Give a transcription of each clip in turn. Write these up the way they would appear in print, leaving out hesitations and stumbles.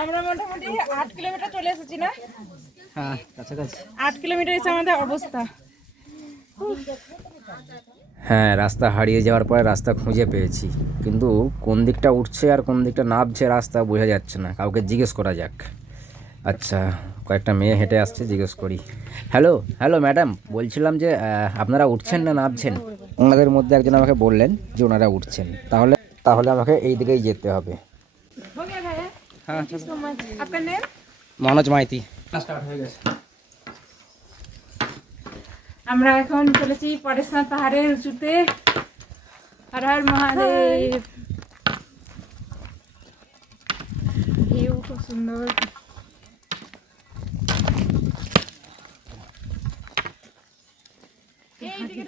আমরা মোটামুটি 8 কিলোমিটার চলে এসেছি না? হ্যাঁ, কাছাকাছি 8 কিলোমিটার এসে আমাদের অবস্থা। হ্যাঁ, রাস্তা হারিয়ে যাওয়ার পরে রাস্তা খুঁজে পেয়েছি, কিন্তু কোন দিকটা উঠছে আর কোন দিকটা নামছে রাস্তা বোঝা যাচ্ছে না। কাউকে জিজ্ঞেস করা যাক। আচ্ছা, কয়েকটা মেয়ে হেঁটে আসছে, জিজ্ঞেস করি। হ্যালো হ্যালো ম্যাডাম, বলছিলাম যে আপনারা উঠছেন না নামছেন? ওনাদের মধ্যে একজন আমাকে বললেন যে ওনারা উঠছেন, তাহলে তাহলে আমাকে এই দিকেই যেতে হবে। হ্যাঁ, আপনার নেম? মনোজ মাইতি। স্টার্ট হয়ে গেছে। আমরা এখন চলেছি পরেশনাথ পাহাড়ের উঁচুতে। হর হর মহাদেব। ভিউ খুব সুন্দর।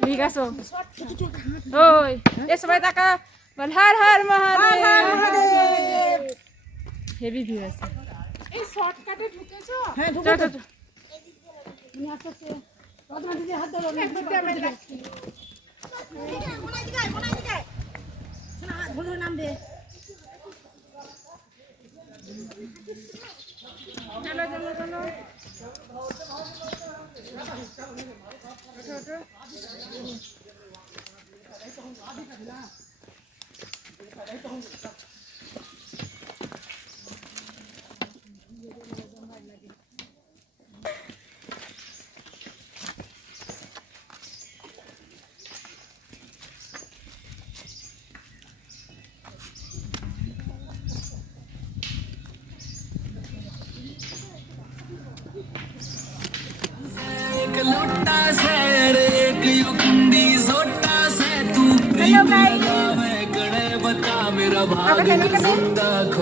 ঠিক আছে, ওই এ সবাই তাকা, বল হর হর মহাদেব। হেভি ভিউ আছে। এই শর্টকাটে ঢুকেছো? হ্যাঁ, ঢুকেছো। তুমি আসছে প্রথমে দিকে হাত ধরো, একটু আমি রাখছি। শোনা, ধরে নাম দে। চলো চলো চলো।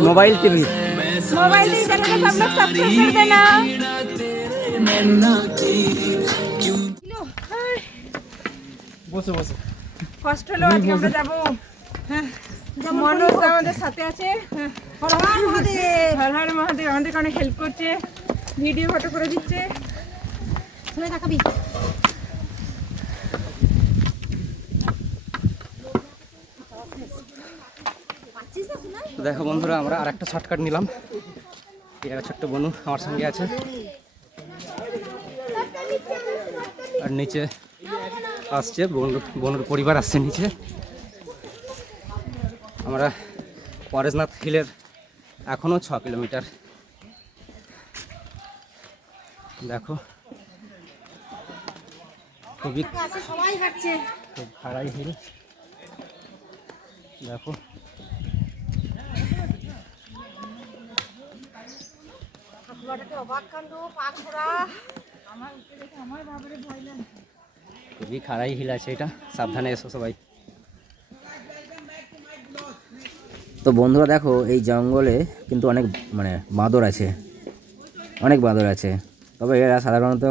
Mobile TV mobile TV channel को सब लोग सब्सक्राइब कर देना। বসে বসে কষ্ট হলো, আজকে আমরা যাবো। হ্যাঁ, মনোজ আমাদের সাথে আছে। হর হর মহাদেব। হর হর মহাদেব আমাদেরকে অনেক হেল্প করছে, ভিডিও ফটো করে দিচ্ছে। শুনে দেখাবি। দেখো বন্ধুরা, আমরা আর একটা শর্টকাট নিলাম। এটা ছোট্ট বনু আমার সঙ্গে আছে, আর নিচে আসছে বনুর পরিবার আসছে নিচে। আমরা পরেশনাথ হিলের এখনও 6 কিলোমিটার। দেখো খুবই সবাই হাঁটছে, খুব খাড়াই হিল। দেখো খুবই খাড়াই হিল আছে এটা, সাবধানে এসো সবাই। তো বন্ধুরা দেখো, এই জঙ্গলে কিন্তু অনেক বাঁদর আছে, অনেক বাঁদর আছে। তবে এরা সাধারণত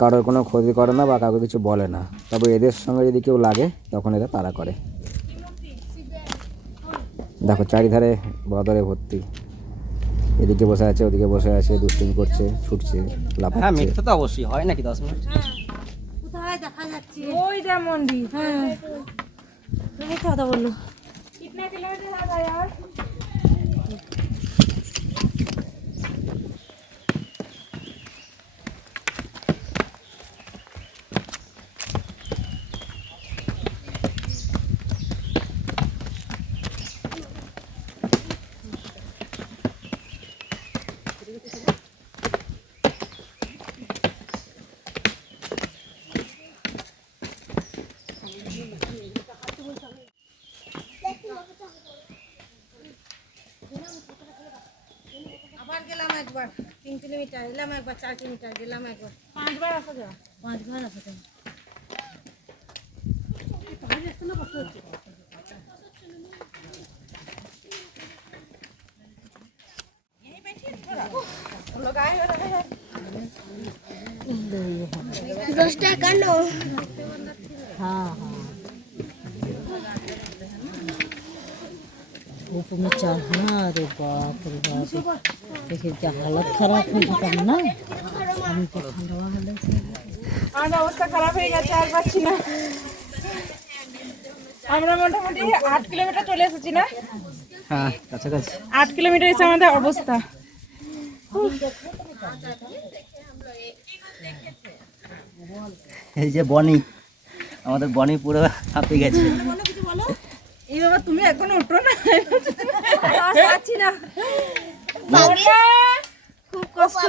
কারোর কোনো ক্ষতি করে না বা কাউকে কিছু বলে না। তবে এদের সঙ্গে যদি কেউ লাগে তখন এরা তাড়া করে। দেখো চারিধারে বাঁদরে ভর্তি, এদিকে বসে আছে, ওদিকে বসে আছে, দুষ্টুমি করছে, ছুটছে, লাফাচ্ছে। হ্যাঁ, মিথ্যা তো অবশ্যই হয় নাকি 10 মিনিট। কোথায় দেখা যাচ্ছে? ওই যে মন্দির। হ্যাঁ, তুমি কথা বললো। कितना किलोमीटर है भाई यार? আবার গেলাম একবার 3 কিলোমিটার, এলাম একবার 4 কিলোমিটার, গেলাম একবার 5 বার আসা যাওয়া, 5 বার আসা যাওয়া। পাহাড়ে আসতে না কষ্ট হচ্ছে। यही बैठिए थोड़ा लोग आए हो रहे हैं। 10 টাকা নো। हाँ हाँ, ऊपर में चढ़ना। अरे बाप रे बाप, देखिए क्या हालत खराब हो गया ना। আমি তো ঠান্ডা হলে আমার অবস্থা খারাপ হয়ে গেছে, আর পাচ্ছি না। আমরা মোটামুটি 8 কিলোমিটার চলে এসেছি না? হ্যাঁ, কাছাকাছি 8 কিলোমিটার এসে আমাদের অবস্থা। এই যে বনি, আমাদের বনি পুরো হাঁপিয়ে গেছে। এই বাবা তুমি এখনো উঠো না, পাচ্ছি না, খুব কষ্ট।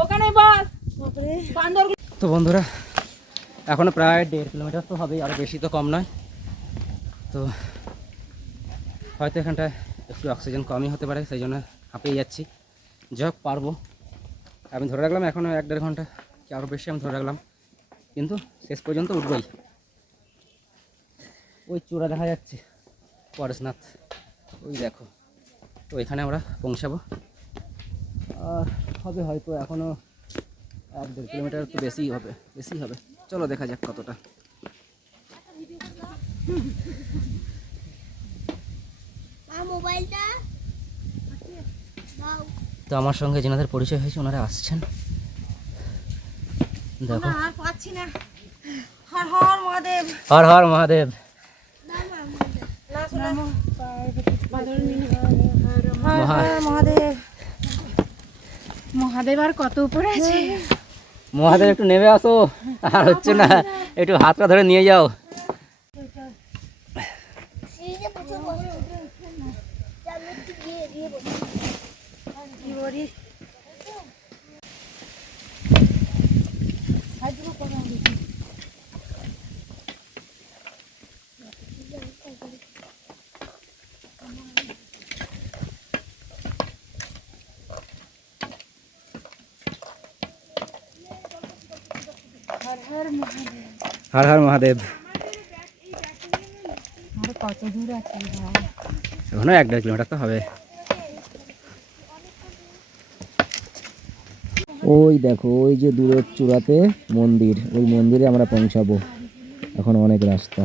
ওখানে বস বান্দর। তো বন্ধুরা এখনও প্রায় 1.5 কিলোমিটার তো হবেই, আরও বেশি তো কম নয়। তো হয়তো এখানটায় একটু অক্সিজেন কমই হতে পারে, সেই জন্য হাঁপিয়ে যাচ্ছি। যাই হোক পারবো, আমি ধরে রাখলাম এখনও 1-1.5 ঘন্টা কি আরও বেশি আমি ধরে রাখলাম, কিন্তু শেষ পর্যন্ত উঠবই। ওই চূড়া দেখা যাচ্ছে পরেশনাথ, ওই দেখো, তো এখানে আমরা পৌঁছাবো। আর হবে হয়তো এখনও 1-1.5 কিলোমিটার তো বেশিই হবে। চলো দেখা যাক কতটা। তো আমার সঙ্গে যেনাদের পরিচয় হয়েছে ওনারা আসছেন, দেখো। পাচ্ছি না। হর হর মহাদেব, হর হর মহাদেব। মহাদেব, মহাদেব আর কত উপরে আছে। মহাদেব একটু নেমে আসো, আর হচ্ছে না, একটু হাতটা ধরে নিয়ে যাও। হর হর মহাদেব। কত দূর আছে, এখনো 1-1.5 কিলোমিটার তো হবে। ওই দেখো, ওই যে দূরের চূড়াতে মন্দির, ওই মন্দিরে আমরা পৌঁছাবো। এখন অনেক রাস্তা।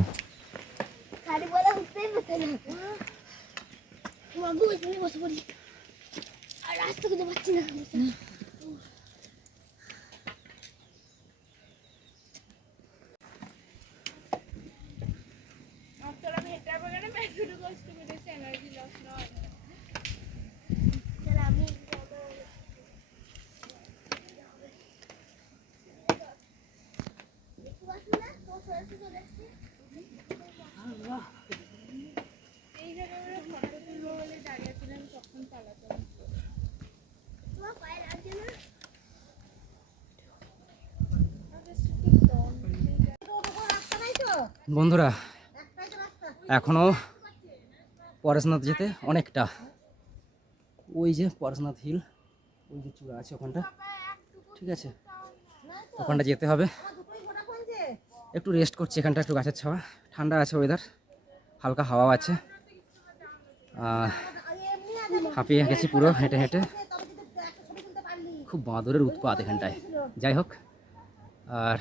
বন্ধুরা এখনো পরেশনাথ যেতে অনেকটা, ওই যে পরেশনাথ হিল, ওই যে চূড়া আছে ওখানটা, ঠিক আছে, ওখানটা যেতে হবে। একটু রেস্ট করছি এখানটা, একটু গাছের ছাওয়া, ঠান্ডা আছে ওয়েদার, হালকা হাওয়া আছে। হাঁপিয়ে গেছি পুরো হেঁটে হেঁটে, খুব বাঁদরের উৎপাত এখানটায়। যাই হোক, আর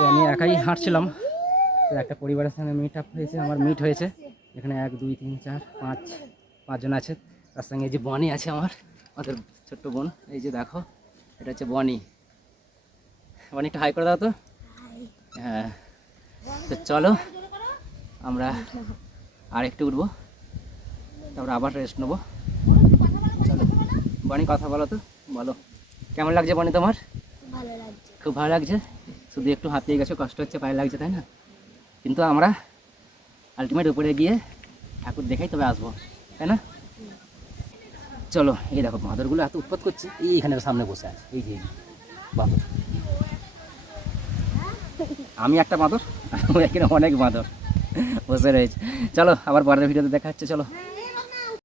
তো আমি একাই হাঁটছিলাম, তো একটা পরিবারের সঙ্গে মিট হয়েছে এখানে। 1, 2, 3, 4, 5 জন আছে। তার সঙ্গে এই যে বনি আছে, আমাদের ছোট্ট বোন, এই যে দেখো, এটা হচ্ছে বনি। বনি একটু হাই করে দাও তো। হ্যাঁ, তো চলো আমরা আর একটু উঠবো, তারপরে আবার রেস্ট নেবো। চলো বনি, কথা বলো তো, বলো কেমন লাগছে বনি তোমার? ভালো লাগছে, খুব ভালো লাগছে, শুধু একটু হাঁপিয়ে গেছো, কষ্ট হচ্ছে, পায়ে লাগছে, তাই না? কিন্তু আমরা আলটিমেট উপরে গিয়ে ঠাকুর দেখাই তবে আসবো, তাই না? চলো, এই দেখো বাঁদরগুলো এত উৎপাত করছে, এইখানে সামনে বসে আছে, এই যে বাঁদর। আমি একটা বাঁদর, এখানে অনেক বাঁদর বসে রয়েছে। চলো আবার পরের ভিডিওতে দেখা হচ্ছে, চলো।